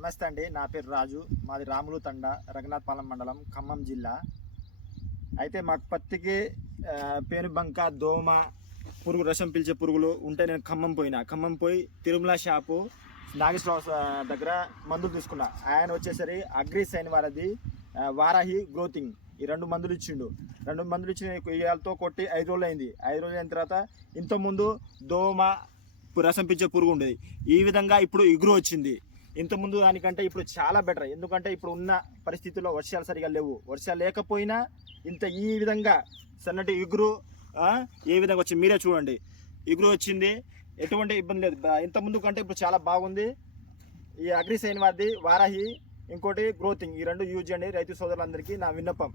నమస్తే అండి నా పేరు రాజు. మాది రాములు తండ రఘునాథపాలెం మండలం ఖమ్మం జిల్లా. అయితే మాకు పత్తికి పేనుబంక దోమ పురుగు రసం పిలిచే పురుగులు ఉంటే నేను ఖమ్మం పోయినా. ఖమ్మం పోయి తిరుమల షాపు నాగేశ్వర దగ్గర మందులు తీసుకున్నా. ఆయన వచ్చేసరి అగ్రి సైన్ వారది వారాహి గ్రోతింగ్. ఈ రెండు మందులు ఇచ్చిండు. రెండు మందులు ఇచ్చిన ఇయ్యాలతో కొట్టి ఐదు రోజులు అయింది ఐదు రోజులు అయిన తర్వాత ఇంతకుముందు దోమ రసం పిచ్చే పురుగు ఉండేది. ఈ విధంగా ఇప్పుడు ఇగురు వచ్చింది. ఇంతకుముందు దానికంటే ఇప్పుడు చాలా బెటర్ ఎందుకంటే ఇప్పుడు ఉన్న పరిస్థితుల్లో వర్షాలు సరిగా లేవు. వర్షాలు లేకపోయినా ఇంత ఈ విధంగా సన్నటి ఇగురు ఏ విధంగా వచ్చింది మీరే చూడండి. ఇగురు వచ్చింది. ఎటువంటి ఇబ్బంది లేదు. ఇంత ఇంతకుముందు కంటే ఇప్పుడు చాలా బాగుంది. ఈ అగ్రిసైన్ వారిది వారాహి ఇంకోటి గ్రోతింగ్ ఈ రెండు యూజ్ చేయండి. రైతు సోదరులందరికీ నా విన్నపం.